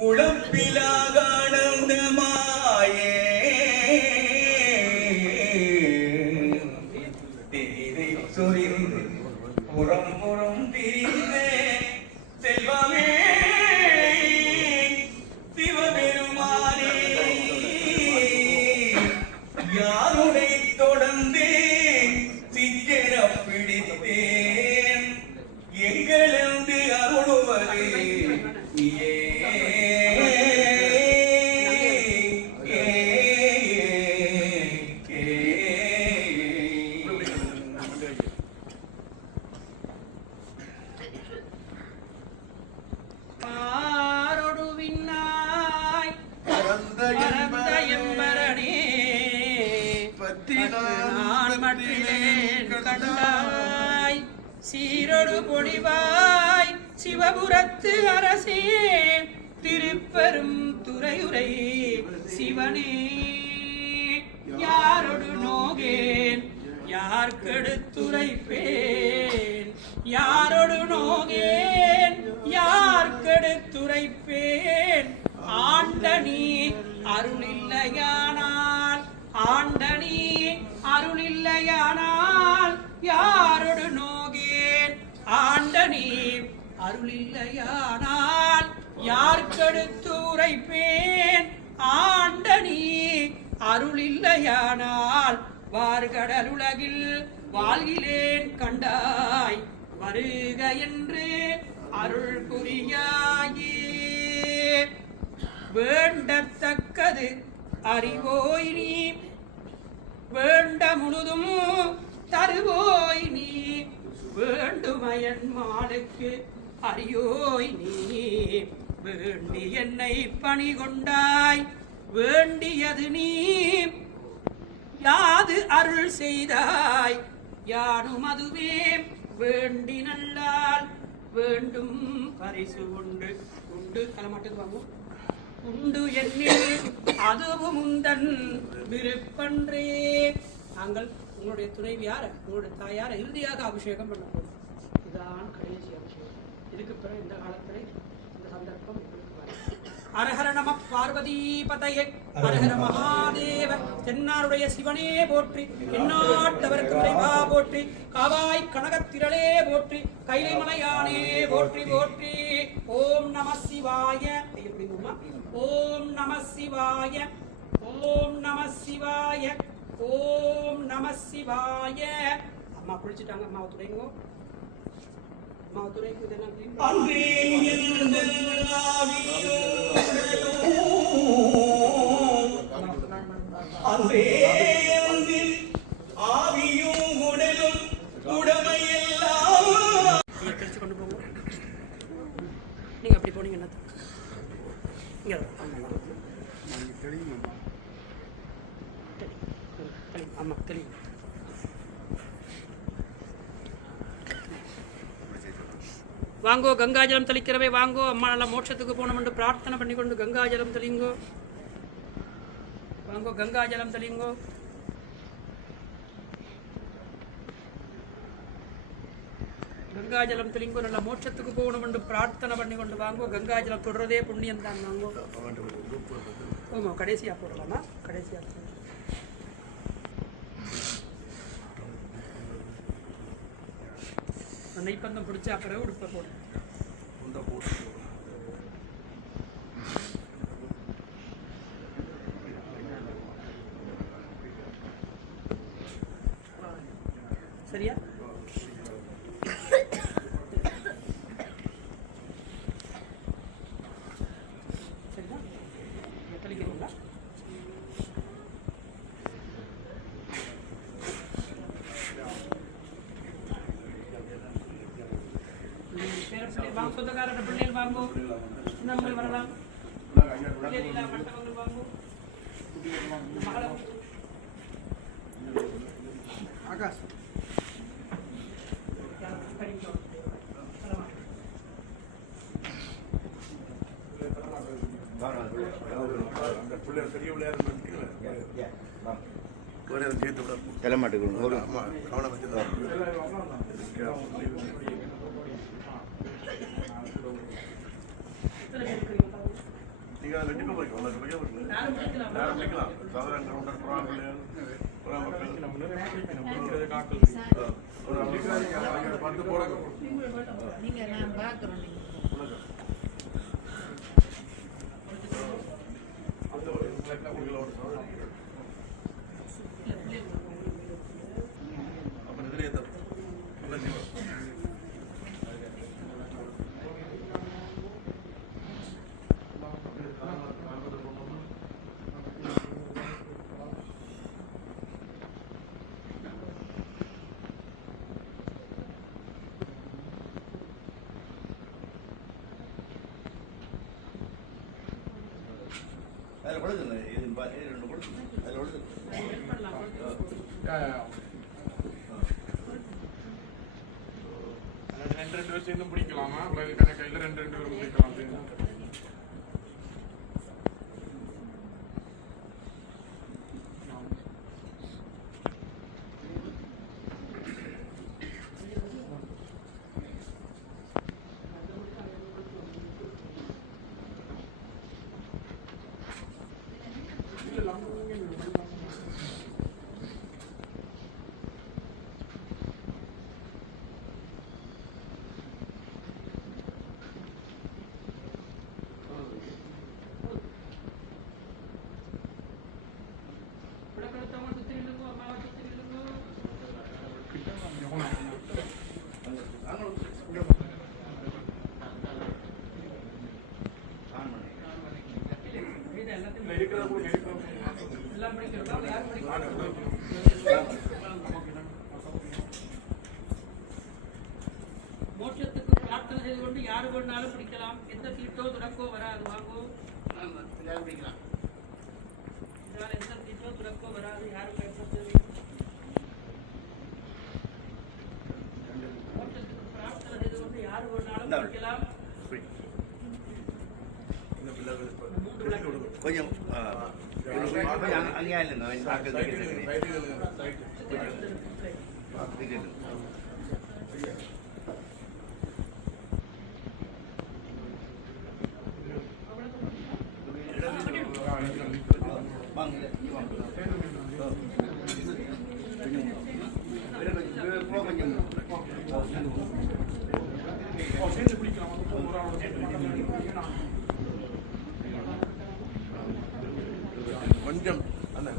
உழப்பிலாகானந்தமாயே தேரை சொரிந்து புறம் புறம் திரிந்து செல்வமே சிவபெருமானே யாருனை தொடர்ந்து சிக்கன பிடித்தேன் எங்களென்று அருளுவது நீயே சீரொடு பொடிவாய் சிவபுரத்து அரசே திருப்பெரும் துறையுரை சிவனே யாரொடு நோகேன் யார் கெடுத்துரைப்பேன் யாரொடு நோகேன் யார் கெடுத்துரைப்பேன் ஆண்டனி அருளில்லையானால் ஆண்டனி அருளில்லையானால் யாரொடு நோகேன் ஆண்டனி அருளில்லையானால் யார் கெடுத்துரைப்பேன் ஆண்டனி அருளில்லையானால் வார்கடலுலகில் வாழ்கிலேன் கண்டாய் வருக என்று அருள் புரியாயே வேண்டத்தக்கது அறிவோய் நீ வேண்ட முழுதும் தருவோய் நீ வேண்டுமயன் மாலுக்கு அறியோய் நீ வேண்டி என்னை பணி கொண்டாய் வேண்டியது நீ யாது அருள் செய்தாய் யானும் அதுவே வேண்டி நல்லால் வேண்டும் பரிசு உண்டு உண்டு களமாட்டுக்கு வாங்கும் உண்டு என்னில் அதுவும் உந்தன் விருப்பன்றே. நாங்கள் உங்களுடைய துணைவியார உங்களுடைய தாயார இறுதியாக அபிஷேகம் பண்ண போகிறோம். இதுதான் கடைசி அபிஷேகம். இதுக்கு பிறகு இந்த காலத்தில் இந்த சந்தர்ப்பம் அரஹர நம பார்வதி பதையே அரஹர மகாதேவ தென்னாருடைய சிவனே போற்றி எந்நாட்டவர்க்கு இறைவா போற்றி காவாய் கனகத்திரளே போற்றி கைலை மலையானே போற்றி போற்றி. ஓம் நம சிவாய ஓம் நம சிவாய ஓம் நம சிவாய ஓம் நம சிவாய. அம்மா குளிச்சுட்டாங்க. அம்மாவை துறைங்கோ. அம்மாவை துறைக்கு இதெல்லாம் கழிச்சு கொண்டு போங்க. நீங்க அப்படி போனீங்க என்ன ஆமா தெரியும். வாங்கோ கங்காஜலம் தெளிக்கிறவே வாங்கோ. அம்மா நல்லா மோட்சத்துக்கு போனோம் என்று பிரார்த்தனை பண்ணிக்கொண்டு கங்காஜலம் தெளிங்கோ. வாங்கோ கங்காஜலம் தெளிங்கோ. கங்காஜலம் தெளிங்கோ. நல்லா மோட்சத்துக்கு போகணும் என்று பிரார்த்தனை பண்ணிக்கொண்டு வாங்கோ. கங்காஜலம் தொடர்றதே புண்ணியம் தான். வாங்கோ. ஆமா கடைசியா போடலாமா? கடைசியா நெய்ப்பந்தம் பிடிச்ச அப்புறம் உடுப்ப போடு. சரியா? சரியா? தெளிக்கிறீங்களா? சொந்தக்காரர் பிள்ளைகள் வாங்கோ. நம்ம வரலாம். மண்டபங்கள் வாங்கோ. ஆகாஷ் கிளமாட்டுக்கு கவனம் வச்சு நீங்க அதை வெட்டிக்க போறீங்க உங்களுக்கு மிக வருது யாரும் முடிக்கலாம். யாரும் முடிக்கலாம் சாதாரண உடல் புறாங்கள் பத்து போட நீங்க நான் பார்க்குறோம் நீங்க அப்புறம் இதுலயே தப்பு அதில் கொடுத்துங்க இது ரெண்டு கொடுத்துங்க அதில் கொடுத்து ரெண்டு பேர் சேர்ந்து பிடிக்கலாமா இதுக்கான கையில் ரெண்டு பேரும் பிடிக்கலாம் அப்படின்னு விளக்கெடுத்தவங்க சுத்தி நில்லுங்க, அம்மாவை சுத்தி நில்லுங்க. இது எல்லாத்தையும் எல்லாம் படிக்கிறதா? யாரும் படிக்கிறதா? மோட்சத்துக்கு பிரார்த்தனை செய்து கொண்டு யாரு வேணாலும் பிடிக்கலாம். எந்த தீட்டோ துடக்கோ வராது. வாங்கோ இதனால எந்த தீட்டோ துடக்கோ வராது. யாரும் பயப்படுறது மோட்சத்துக்கு பிரார்த்தனை செய்து கொண்டு யாரு வேணாலும் பிடிக்கலாம். கொஞ்சம் அங்கேயா இல்லைங்க சேர்ந்து பிடிக்கலாம் கொஞ்சம் அந்த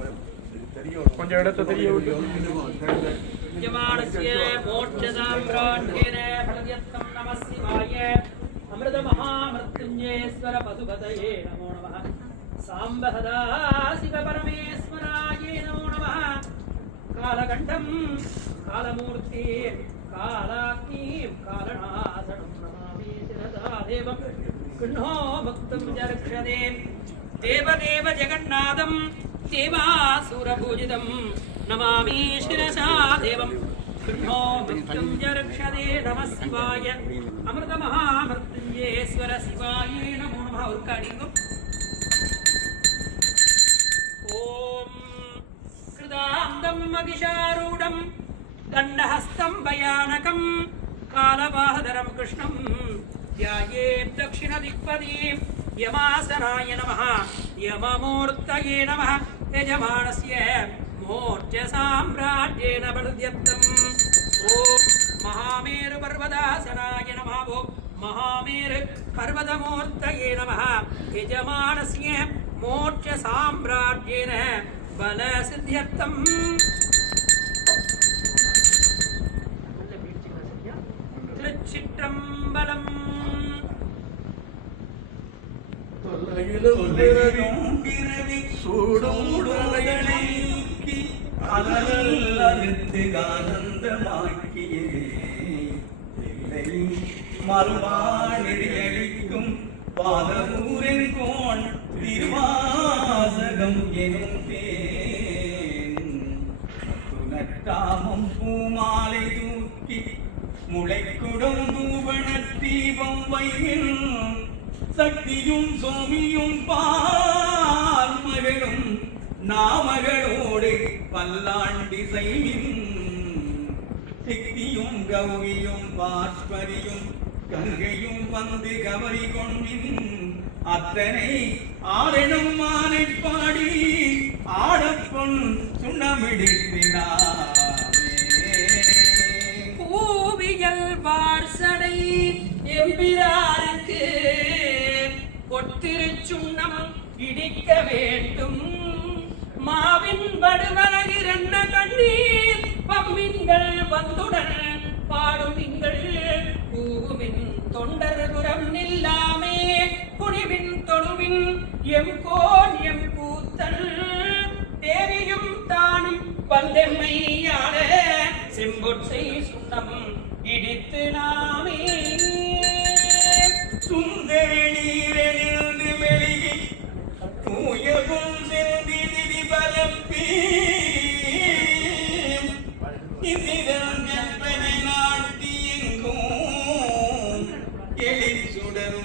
தெரியும் கொஞ்சம் இடத்த தெரிய விட்டு यजमानस्य मोक्षसाम्राज्ञेन फलयत्तं नमः शिवाय अमृतमहामृत्युञ्जयेश्वर पशुपतये नमो नमः साम्ब सदाशिवपरमेश्वराय नमो नमः कालकण्ठं कालमूर्ति कालाग्निं कालनाशनं नमामि शिरसा देवं गृह्णो भक्तं च रक्षते देवदेव जगन्नाथं देवासुरपूजितं नमामि शिरसा देवं गृह्णो भक्तं च रक्षते नमः शिवाय अमृतमहामृत्युञ्जयेश्वर शिवाय नमो नमः उर्काणिगो ॐ कृदान्तं महिषारूढं दण्डहस्तं भयानकं कालबाहधरं कृष्णं ध्यायेत् दक्षिणदिक्पदीं यमासनाय नमः यममूर्तये नमः यजमानस्य मोर्चसाम्राज्येन वर्ध्यत्तम् ॐ महामेरुपर्वतासनाय नमः ॐ महामेरुपर्वतमूर्तये नमः यजमानस्य मोर्चसाम्राज्येन बलसिद्ध्यर्थम् திருச்சிற்றம்பலம் சூடும் உடலைக்கு அலல் அறுத்து ஆனந்தமாக்கியே மறுமாடியளிக்கும் பாதமூரின் கோண் திருவாசகம் எனும் நட்டாமம் பூமாலை தூக்கி முளைக்குடும் தூவன தீபம் வைமின் சக்தியும் சோமியும் பார்மகளும் நாமகளோடு பல்லாண்டி செய்மின் சித்தியும் கௌரியும் பார்ப்பரியும் கங்கையும் வந்து கவரி கொண்டின் அத்தனை ஆரெனும் மானை பாடி ஆடப்பொன் சுண்ணமிடித்தினார் பூவியல் வார்சடை எம்பிராருக்கு பொத்திருச்சுண்ணம் இடிக்க வேண்டும் மாவின் படுவலகிரண்ட கண்ணீர் பம்மின்கள் வந்துடன் பாடுவிங்கள் பூவின் தொண்டர் புறம் நில்லாமே குனிவின் தொழுவின் எம் கோன் எம் கூத்தல் தேவியும் தானும் வந்தெம்மையாட செம்பொற்சை சுண்ணம் இடித்து நாமே சுந்தரி நீரிலிருந்து மெழுகி தூயவும் செந்தி திதி பரப்பி இந்திரன் என்பதை நாட்டி எங்கும் எழில்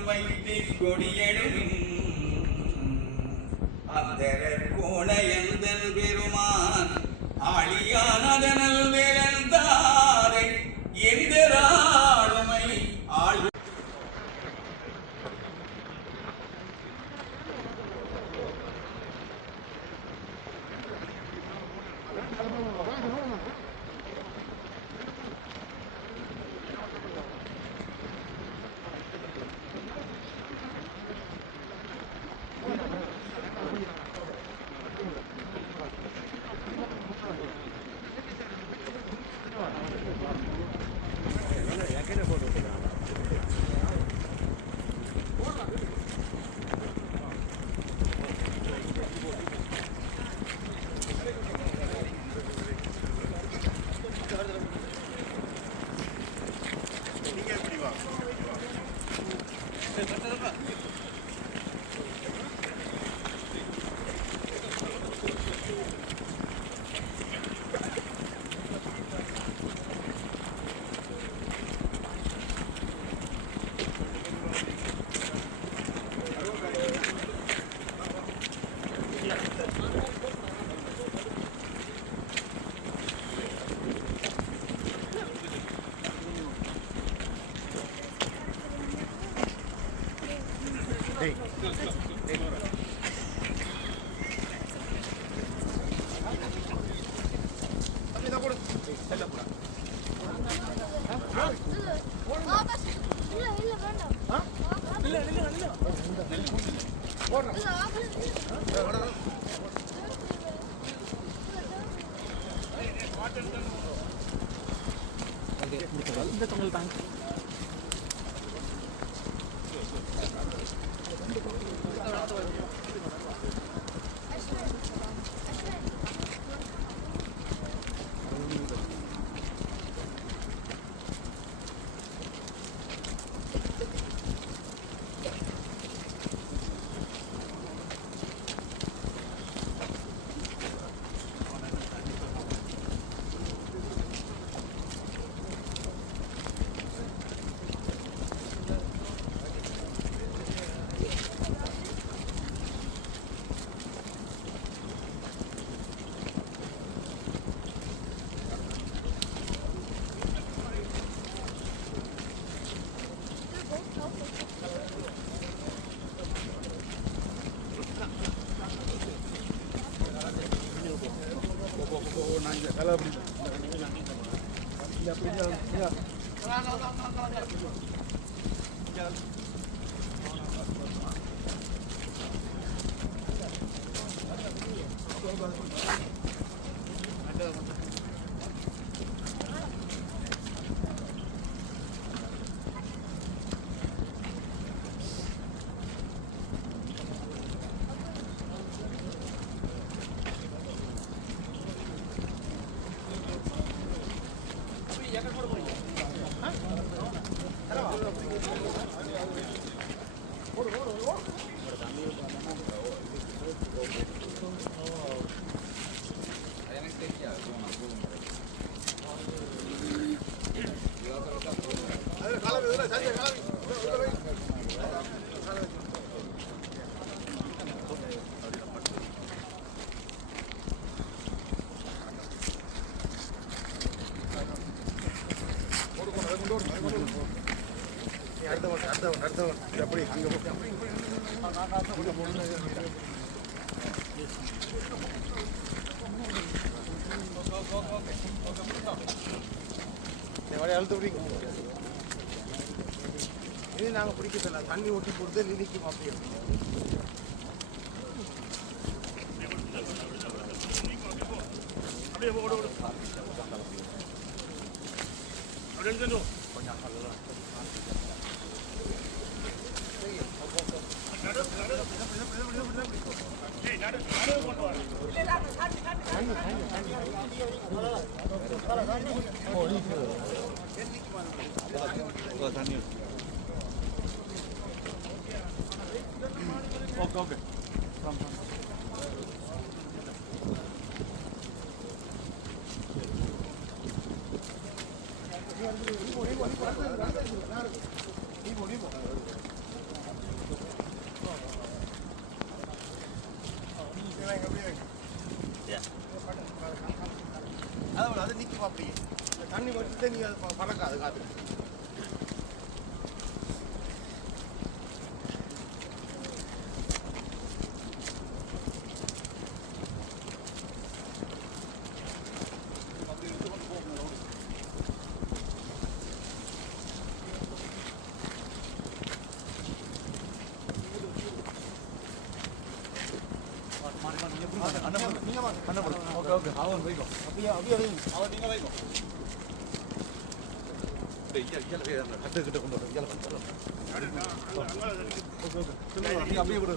வைத்து கொடியெடுவின் அந்தரர் கோணையந்தன் பெருமான் ஆளியானதனல் வேலந்தாரை எந்தராளுமை ஆள் இது நாங்கள் பிடிக்கல தண்ணி ஊற்றி கொடுத்து நிதிக்கும் அப்படியே ஓகே அது நிற்கும் அப்படியே தண்ணி வச்சுட்டு நீங்கள் பழக்காது காத்து ஓகே அவன் வைக்கும் அப்படியே வைங்க அவன் நீங்கள் வைக்கும் கட்டு கொண்டு வரும் அப்படியே கொடு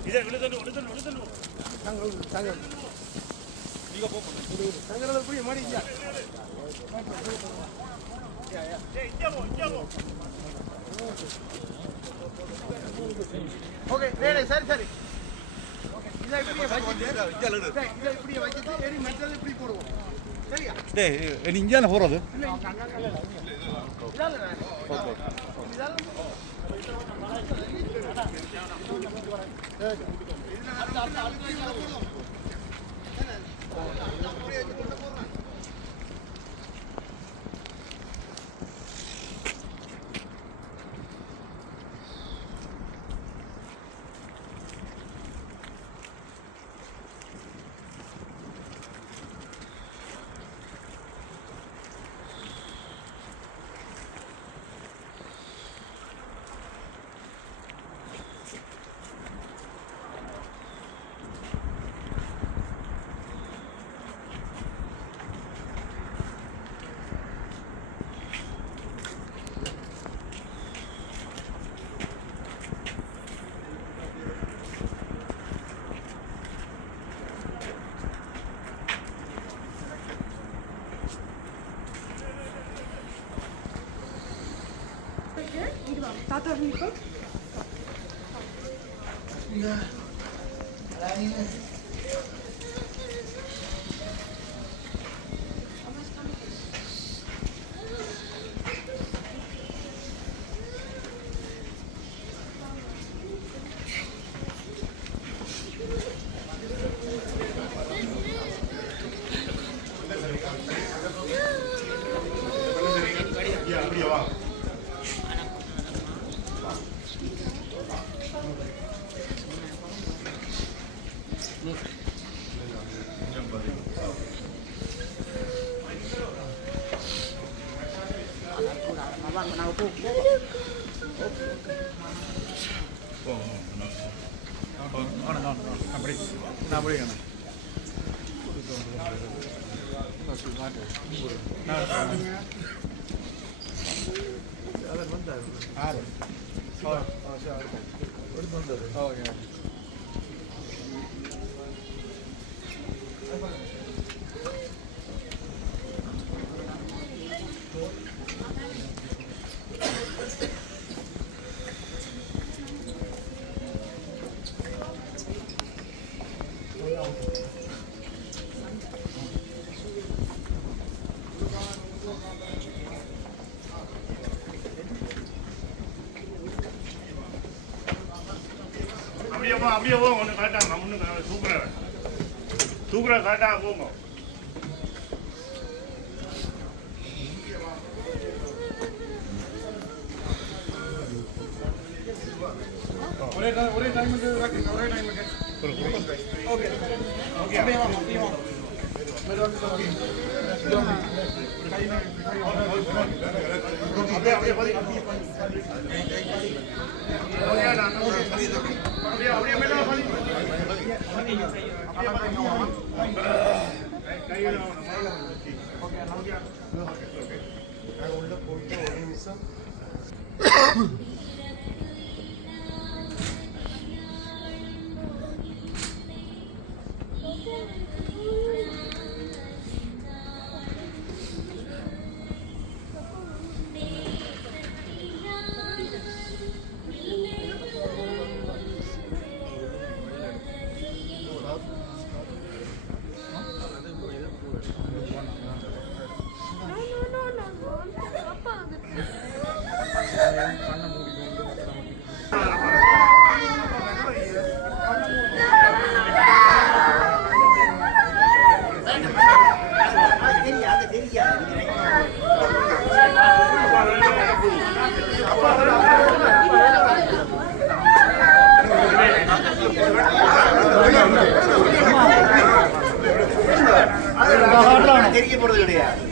நீங்கள் போங்க புரிய மாட்டீங்க ஓகே சரி சரி இதை இப்படியே வச்சுட்டு எரி மெட்டல் இப்படி போடுவோம் சரியா டேய் இங்கே போகிறது தாத்தா வீட்டு அப்படியே வா அப்படியே போங்க ஒன்று கரெக்டாக நான் ஒன்று சூப்பராக கரெக்டாக போங்க எல்லாம் ஒரே டைமுக்கு வைக்கிறீங்க, ஒரே டைமுக்கு. ஓகே ஓகே அப்படியே வாங்க, அப்படியே வாங்க. அப்படியே அப்படியே உள்ள போயிட்டு ஒரு நிமிஷம். தெரிய போறது கிடையாது.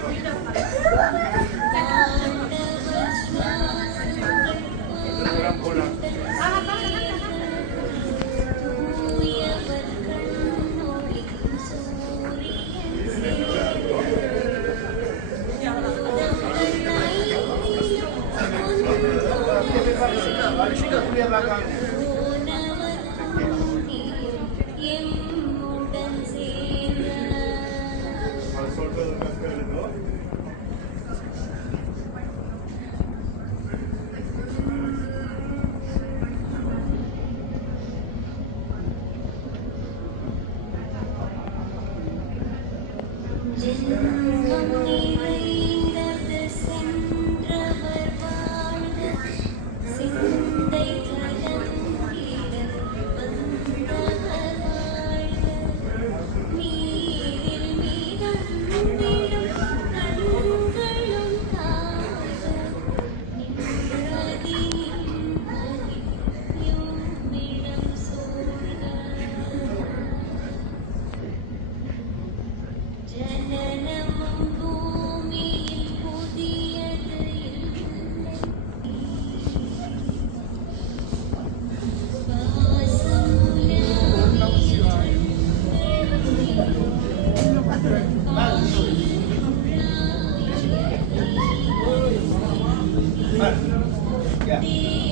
Yeah.